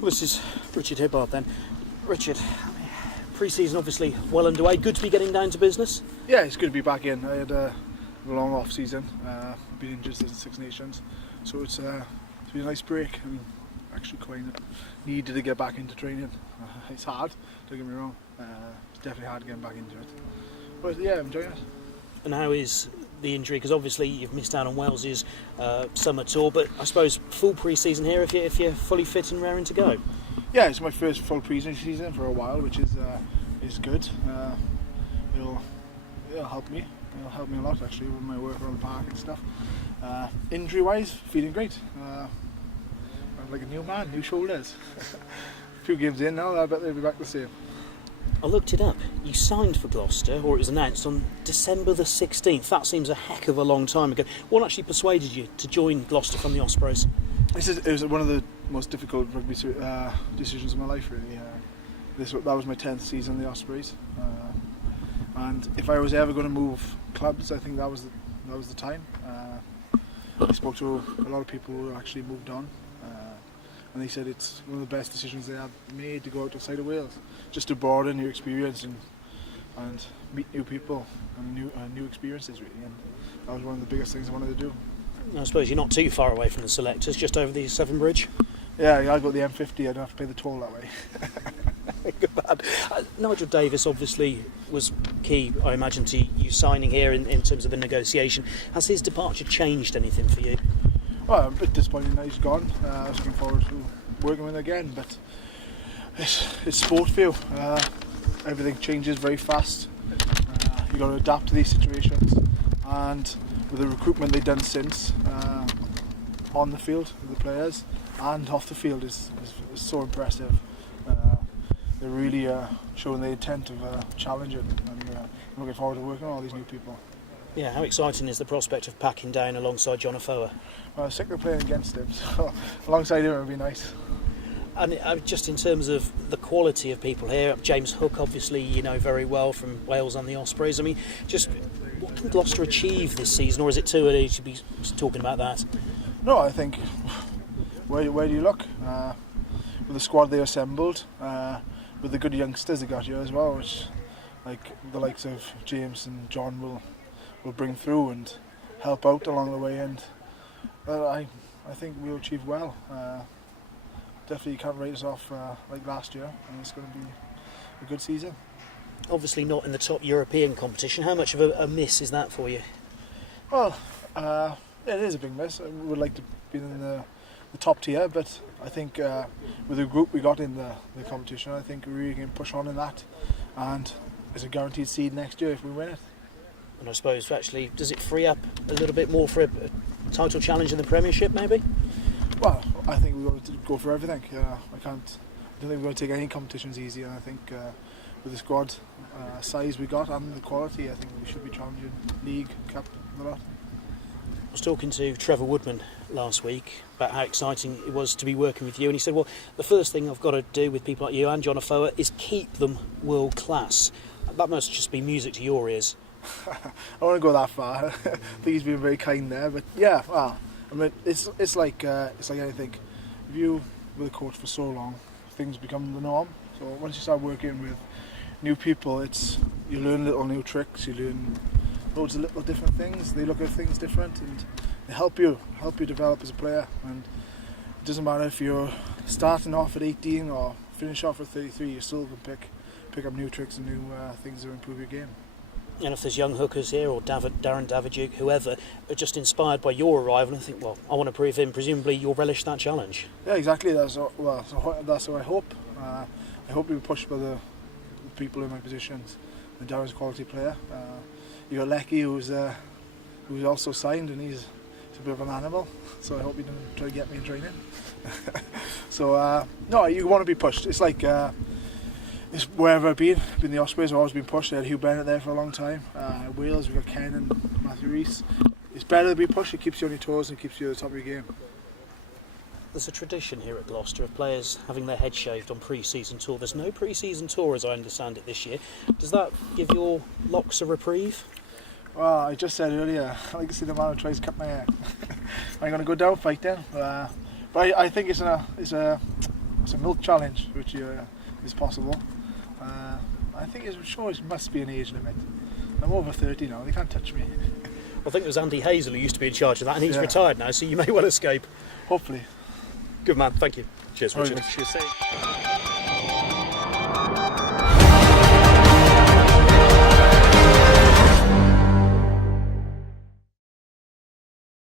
Well, this is Richard Hibbard then. Richard, pre-season obviously well underway. Good to be getting down to business. Yeah, it's good to be back in. I had a long off season, been injured since the Six Nations, so it's been a nice break. And actually quite needed to get back into training. It's hard, don't get me wrong. It's definitely hard getting back into it. But yeah, I'm enjoying it. And how is the injury? Because obviously you've missed out on Wales's summer tour, but I suppose full pre-season here if you're fully fit and raring to go. Yeah, it's my first full pre-season for a while, which is good. It'll help me. It'll help me a lot actually with my work around the park and stuff. Injury-wise, feeling great. I'm like a new man, new shoulders. A few games in now, I bet they'll be back the same. I looked it up. You signed for Gloucester, or it was announced on December the 16th. That seems a heck of a long time ago. What actually persuaded you to join Gloucester from the Ospreys? It was one of the most difficult rugby decisions of my life, really. That was my 10th season in the Ospreys, and if I was ever going to move clubs, I think that was the time. I spoke to a lot of people who actually moved on, and they said it's one of the best decisions they have made to go outside of Wales, just to broaden your experience and meet new people and new experiences, really. And that was one of the biggest things I wanted to do. I suppose you're not too far away from the selectors, just over the Severn Bridge. Yeah, I got the M50, I don't have to pay the toll that way. Good man. Nigel Davis obviously was key, I imagine, to you signing here in terms of the negotiation. Has his departure changed anything for you? Well, I'm a bit disappointed that he's gone. I was looking forward to working with him again, but it's sport for you. Everything changes very fast. You've got to adapt to these situations, and with the recruitment they've done since, on the field with the players and off the field is so impressive. They're really showing the intent of challenging, and I'm looking forward to working with all these new people. Yeah, how exciting is the prospect of packing down alongside John Afoa? I was sick of playing against him, so alongside him it would be nice. And just in terms of the quality of people here, James Hook obviously you know very well from Wales and the Ospreys. I mean, just what can Gloucester achieve this season, or is it too early to be talking about that? No, I think where do you look? With the squad they assembled, with the good youngsters they got here as well, which like the likes of James and John will bring through and help out along the way, and I think we'll achieve well. Definitely can't write us off like last year, and it's going to be a good season. Obviously not in the top European competition. How much of a miss is that for you? Well, it is a big miss. I would like to be in the top tier, but I think with the group we got in the competition, I think we really can push on in that, and it's a guaranteed seed next year if we win it. And I suppose actually, does it free up a little bit more for a title challenge in the Premiership maybe? Well, I think we're going to go for everything. I don't think we're going to take any competitions easy, and I think with the squad size we got and the quality, I think we should be challenging league, cup, a lot. I was talking to Trevor Woodman last week about how exciting it was to be working with you, and he said, well, the first thing I've got to do with people like you and John Afoa is keep them world class. That must just be music to your ears. I don't want to go that far. I think he's been very kind there, but yeah, well, I mean, it's like anything. If you with a coach for so long, things become the norm. So once you start working with new people, you learn little new tricks. You learn loads of little different things. They look at things different, and they help you develop as a player. And it doesn't matter if you're starting off at 18 or finish off at 33. You still can pick up new tricks and new things to improve your game. And if there's young hookers here, or Darren Daviduke, whoever, are just inspired by your arrival and think, well, I want to prove him, presumably you'll relish that challenge. Yeah, exactly. That's what I hope. I hope to be pushed by the people in my positions. And Darren's a quality player. You got Lecky, who's also signed, and he's a bit of an animal. So I hope he doesn't try to get me in training. So no, you want to be pushed. It's like it's wherever I've been the Ospreys, I've always been pushed. I had Hugh Bennett there for a long time. Wales, we've got Ken and Matthew Rees. It's better to be pushed. It keeps you on your toes and keeps you at the top of your game. There's a tradition here at Gloucester of players having their head shaved on pre-season tour. There's no pre-season tour as I understand it this year. Does that give your locks a reprieve? Well, I just said earlier, I like to see the man who tries to cut my hair. I'm going to go down fighting. But I think it's a it's a milk challenge, which is possible. I think it must be an age limit. I'm over 30 now, they can't touch me. I think it was Andy Hazel who used to be in charge of that, and he's retired now, so you may well escape. Hopefully. Good man, thank you. Cheers, Richard. Cheers.